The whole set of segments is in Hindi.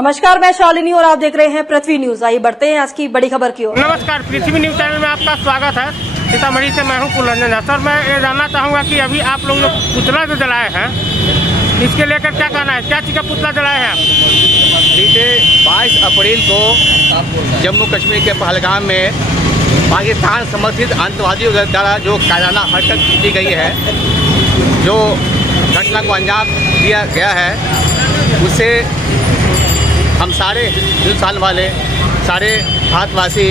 नमस्कार, मैं शालिनी और आप देख रहे हैं पृथ्वी न्यूज। आइए बढ़ते हैं आज की बड़ी खबर की ओर। नमस्कार, पृथ्वी न्यूज चैनल में आपका स्वागत है। सीतामढ़ी से मैं हूं कुलरंजन। सर, मैं ये जानना चाहूँगा कि अभी आप लोग जो पुतला जो जलाए हैं, इसके लेकर क्या कहना है? क्या चीज़ का पुतला जलाए हैं आप? बीते 22 अप्रैल को जम्मू कश्मीर के पहलगाम में पाकिस्तान समर्थित आतंकवादियों द्वारा जो कायराना हरकत की गई है, जो घटना को अंजाम दिया गया है, उससे हम सारे हिंदुस्तान वाले, सारे भारतवासी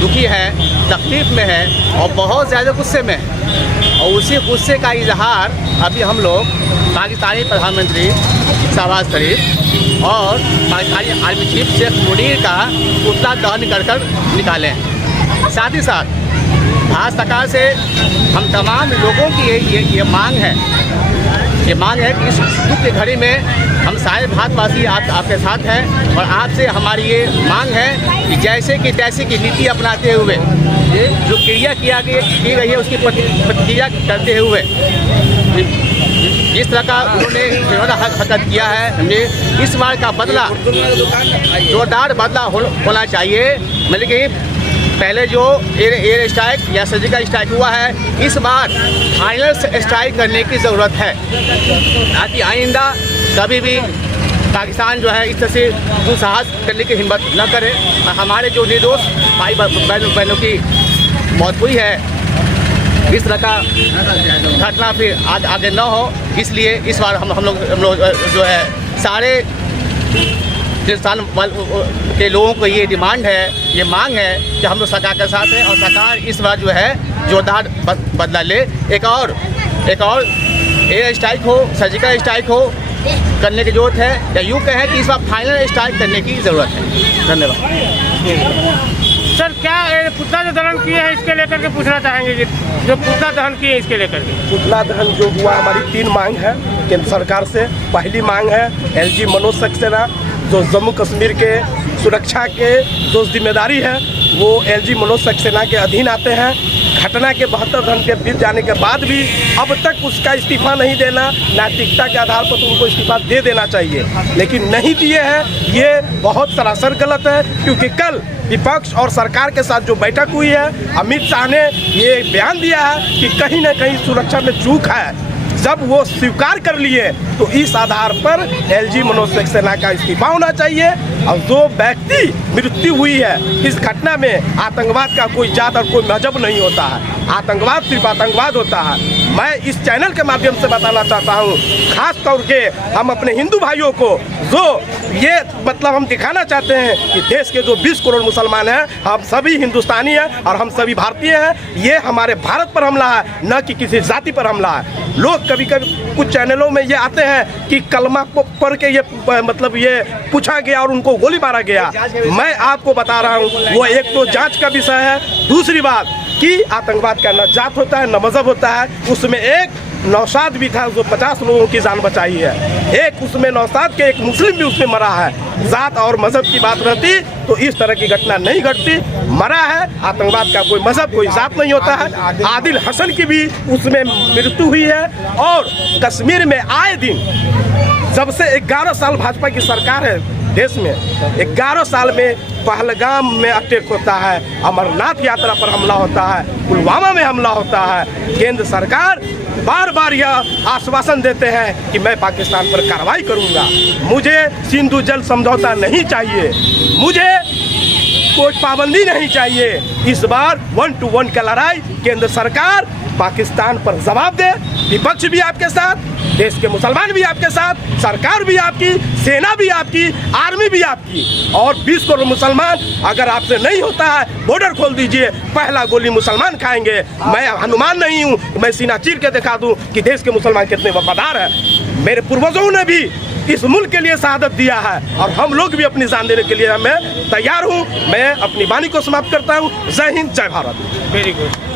दुखी हैं, तकलीफ में हैं और बहुत ज़्यादा गुस्से में हैं। और उसी गुस्से का इजहार अभी हम लोग पाकिस्तानी प्रधानमंत्री शहबाज शरीफ और पाकिस्तानी आर्मी चीफ शेख मुनीर का पुतला दहन कर निकाले हैं। साथ ही साथ भारत सरकार से हम तमाम लोगों की ये मांग है कि इस दुख की घड़ी में हम सारे भारतवासी आपके साथ हैं और आपसे हमारी ये मांग है कि जैसे कि तैसे की नीति अपनाते हुए जो क्रिया की गई है उसकी प्रतिक्रिया करते हुए जिस तरह का उन्होंने हरकत किया है, हमें इस बार का बदला जोरदार बदला होना चाहिए। मतलब कि पहले जो एयर स्ट्राइक या सर्जिकल स्ट्राइक हुआ है, इस बार फाइनल स्ट्राइक करने की ज़रूरत है ताकि आइंदा कभी भी पाकिस्तान जो है इस तरह से दुस्साहस करने की हिम्मत न करे। और हमारे जो निर्दोष भाई बहनों की मौत हुई है, इस तरह का घटना फिर आगे न हो, इसलिए इस बार हम लोग जो है सारे हिंदुस्तान के लोगों को ये डिमांड है, ये मांग है कि हम लोग सरकार के साथ हैं और सरकार इस बार जो है जोरदार बदला ले। एक और एयर स्ट्राइक हो, सर्जिकल स्ट्राइक हो करने की ज़रूरत है, या यूँ कहें कि इस बार फाइनल स्ट्राइक करने की ज़रूरत है। धन्यवाद। सर, क्या पुतला जो दहन किए हैं इसके लेकर के पूछना चाहेंगे कि जो पुतला दहन किए इसके लेकर के? पुतला दहन जो हुआ, हमारी 3 मांग है केंद्र सरकार से। पहली मांग है एलजी मनोज सक्सेना, जो जम्मू कश्मीर के सुरक्षा के जो जिम्मेदारी है वो एलजी मनोज सक्सेना के अधीन आते हैं। घटना के 72 घंटे बीत जाने के बाद भी अब तक उसका इस्तीफा नहीं देना, नैतिकता के आधार पर तो उनको इस्तीफा दे देना चाहिए, लेकिन नहीं दिए हैं। ये बहुत सरासर गलत है, क्योंकि कल विपक्ष और सरकार के साथ जो बैठक हुई है, अमित शाह ने ये बयान दिया है कि कहीं ना कहीं सुरक्षा में चूक है। जब वो स्वीकार कर लिए तो इस आधार पर एलजी मनोज सक्सेना का इस्तीफा होना चाहिए। और जो व्यक्ति मृत्यु हुई है इस घटना में, आतंकवाद का कोई जात और कोई मजहब नहीं होता है, आतंकवाद सिर्फ आतंकवाद होता है। मैं इस चैनल के माध्यम से बताना चाहता हूँ, खास तौर के हम अपने हिंदू भाइयों को, जो ये मतलब हम दिखाना चाहते हैं कि देश के जो 20 करोड़ मुसलमान हैं, हम सभी हिंदुस्तानी हैं और हम सभी भारतीय हैं। ये हमारे भारत पर हमला है, न कि किसी जाति पर हमला है। लोग कभी कभी कुछ चैनलों में ये आते हैं कि कलमा को पढ़ के ये मतलब ये पूछा गया और उनको गोली मारा गया। मैं आपको बता रहा हूँ, वो एक तो जांच का विषय है। दूसरी बात कि आतंकवाद का न जात होता है न मजहब होता है। उसमें एक नौशाद भी था जो 50 लोगों की जान बचाई है। एक उसमें नौशाद के एक मुस्लिम भी उसमें मरा है। जात और मजहब की बात रहती तो इस तरह की घटना नहीं घटती। मरा है, आतंकवाद का कोई मजहब कोई जात नहीं होता है। आदिल हसन की भी उसमें मृत्यु हुई है। और कश्मीर में आए दिन, जब से 11 साल भाजपा की सरकार है देश में, 11 साल में पहलगाम में अटैक होता है, अमरनाथ यात्रा पर हमला होता है, पुलवामा में हमला होता है। केंद्र सरकार बार बार यह आश्वासन देते हैं कि मैं पाकिस्तान पर कार्रवाई करूंगा। मुझे सिंधु जल समझौता नहीं चाहिए, मुझे कोई पाबंदी नहीं चाहिए। इस बार 1 to 1 का लड़ाई केंद्र सरकार पाकिस्तान पर जवाब दे। विपक्ष भी आपके साथ, देश के मुसलमान भी आपके साथ, सरकार भी आपकी, सेना भी आपकी, आर्मी भी आपकी। और 20 करोड़ मुसलमान, अगर आपसे नहीं होता है बॉर्डर खोल दीजिए, पहला गोली मुसलमान खाएंगे। मैं हनुमान नहीं हूँ, मैं सीना चीर के दिखा दूँ कि देश के मुसलमान कितने वफादार हैं। मेरे पूर्वजों ने भी इस मुल्क के लिए शहादत दिया है और हम लोग भी अपनी जान देने के लिए मैं तैयार हूँ। मैं अपनी वाणी को समाप्त करता हूँ। जय हिंद, जय भारत। Very good.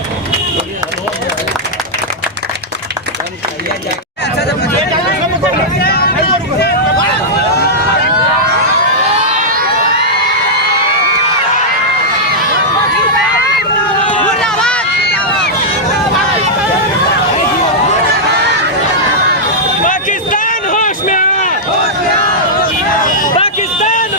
पाकिस्तान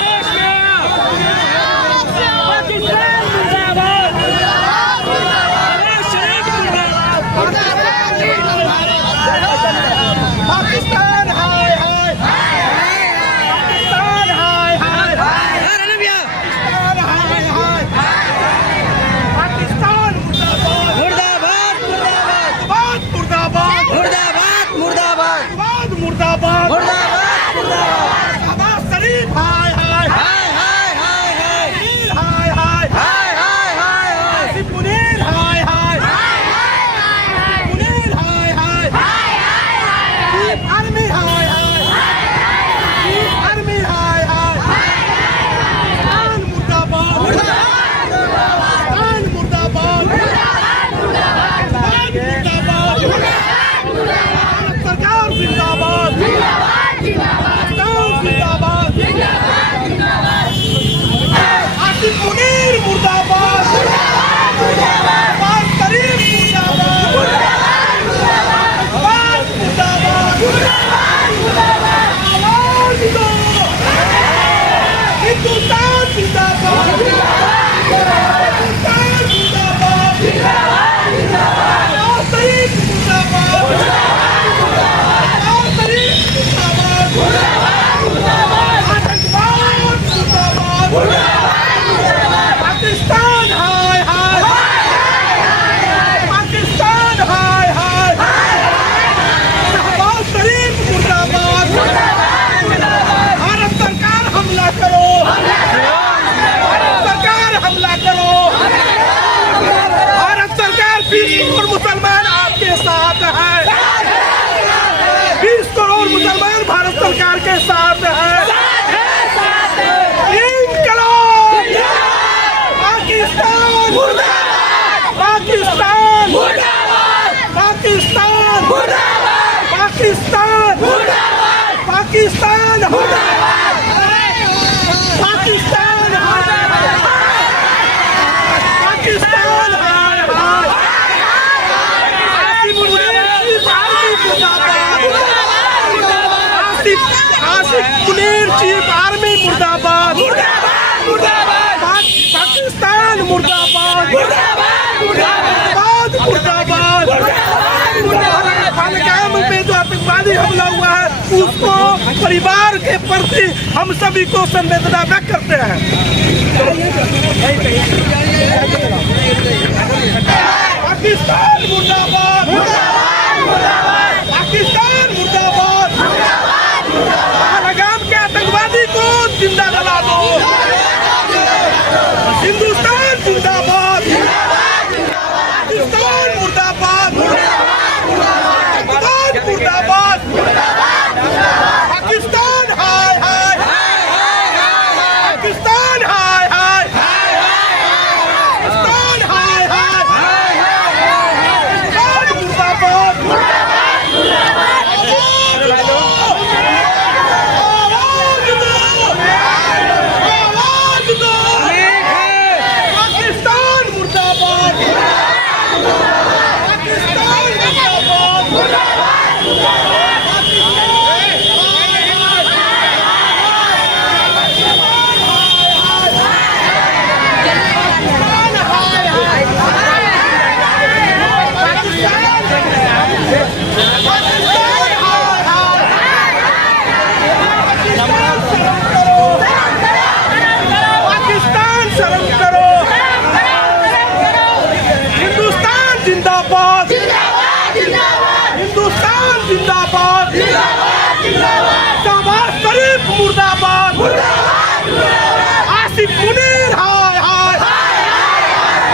20 करोड़ मुसलमान आपके साथ हैं। 20 करोड़ मुसलमान भारत सरकार के साथ हैं। इंकलाब! पाकिस्तान मुर्दाबाद! पाकिस्तान मुर्दाबाद! पाकिस्तान मुर्दाबाद! पाकिस्तान मुर्दाबाद! पाकिस्तान मुर्दाबाद! पाकिस्तान मुर्दाबाद! पाकिस्तान आसिफ मुनीर चीफ आर्मी मुर्दाबाद! पाकिस्तान मुर्दाबाद! मुर्दाबाद! पहलगाम पे जो आतंकवादी हमला हुआ है उसको परिवार के प्रति हम सभी को संवेदना व्यक्त करते हैं। पाकिस्तान मुर्दाबाद! पाकिस्तान मुर्दाबाद! पहलगाम के आतंकवादी को जिंदा जला दो। हिंदुस्तान जिंदाबाद! पाकिस्तान मुर्दाबाद! मुर्दाबाद! पाकिस्तान हाय हाय! पाकिस्तान हाय हाय! पाकिस्तान हाय हाय! पाकिस्तान मुर्दाबाद! आवाज दो! आवाज दो! पाकिस्तान मुर्दाबाद! पाकिस्तान मुर्दाबाद! पाकिस्तान शर्म करो! हिंदुस्तान जिंदाबाद! हिंदुस्तान जिंदाबाद! शहबाज शरीफ मुर्दाबाद! आसिफ मुनीर हाय हाय!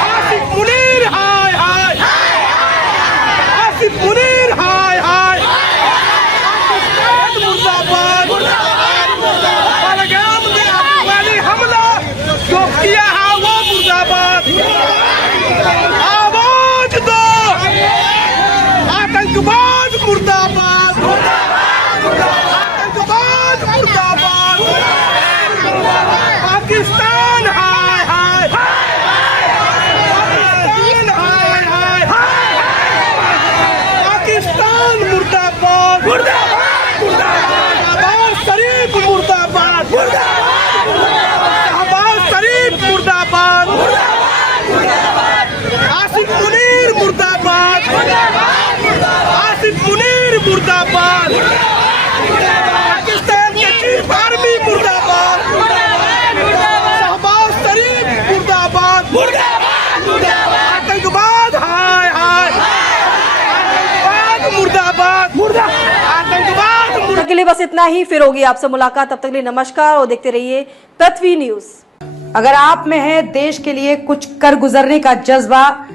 आसिफ मुनीर हाय हाय! आसिफ मुनीर हाय हाय! पाकिस्तान मुर्दाबाद! पहलगाम में आतंकवादी हमला जो किया है वो मुर्दाबाद! आवाज दो! आतंकवाद मुर्दाबाद! आतंकवाद मुर्दाबाद! पाकिस्तान हाय हाय! पाकिस्तान हाय हाय! पाकिस्तान मुर्दाबाद! शहबाज शरीफ मुर्दाबाद! शहबाज शरीफ मुर्दाबाद! आसिफ मुनीर मुर्दाबाद! आसिफ मुनीर मुर्दाबाद! पाकिस्तान के चीफ आर्मी मुर्दाबाद! शहबाज शरीफ मुर्दाबाद! आतंकवाद हाय हाय! आतंकवाद मुर्दाबाद! आतंकवाद तब तक के लिए बस इतना ही। फिर होगी आपसे मुलाकात। तब तक के लिए नमस्कार और देखते रहिए पृथ्वी न्यूज। अगर आप में है देश के लिए कुछ कर गुजरने का जज्बा,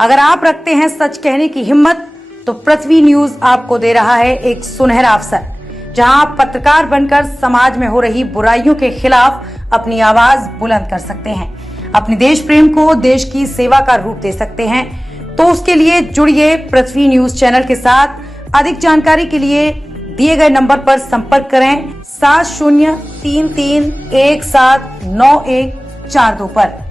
अगर आप रखते हैं सच कहने की हिम्मत, तो पृथ्वी न्यूज आपको दे रहा है एक सुनहरा अवसर, जहां आप पत्रकार बनकर समाज में हो रही बुराइयों के खिलाफ अपनी आवाज बुलंद कर सकते हैं, अपने देश प्रेम को देश की सेवा का रूप दे सकते हैं। तो उसके लिए जुड़िए पृथ्वी न्यूज चैनल के साथ। अधिक जानकारी के लिए दिए गए नंबर पर संपर्क करें 7033179142 पर।